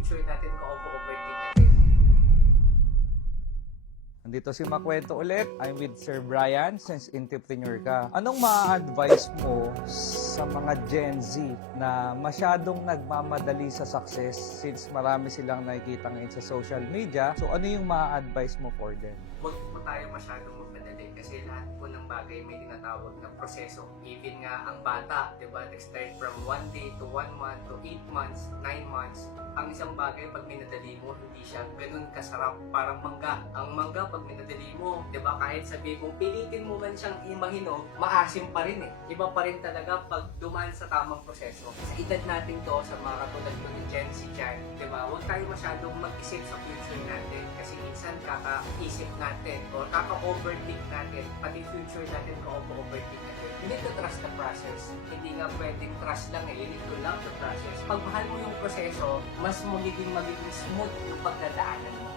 future natin ka-overthink natin. Nandito si Makwento ulit. I'm with Sir Brian, since entrepreneur ka. Anong ma-advise mo sa mga Gen Z na masyadong nagmamadali sa success since marami silang nakikita ngayon sa social media? So ano yung ma-advise mo for them? Huwag po tayo masyadong magmadali kasi lahat po ng bagay may tinatawag na proseso. Even nga ang bata, di ba, nag-start from 1 day to 1 month to 8 months, 9 months. Ang isang bagay, pag minadali mo, hindi siya ganun kasarap. Parang mangga. Ang mangga, pag minadali mo, di ba, kahit sabi kung pilitin mo man siyang imahinog, maasim pa rin eh. Iba pa rin talaga pag dumaan sa tamang proseso. Sa edad natin to, sa mga katulad ko ni Gen Z dyan, di ba, huwag tayo masyadong mag-isip sa future natin kasi minsan kaka-isip natin o kaka-overthink natin, pati future natin ka-overthink natin. You need to trust the process. Hindi nga pwedeng trust lang eh. You need to love the process. Pag mahal mo yung proseso, mas magiging smooth yung pagdadaanan mo.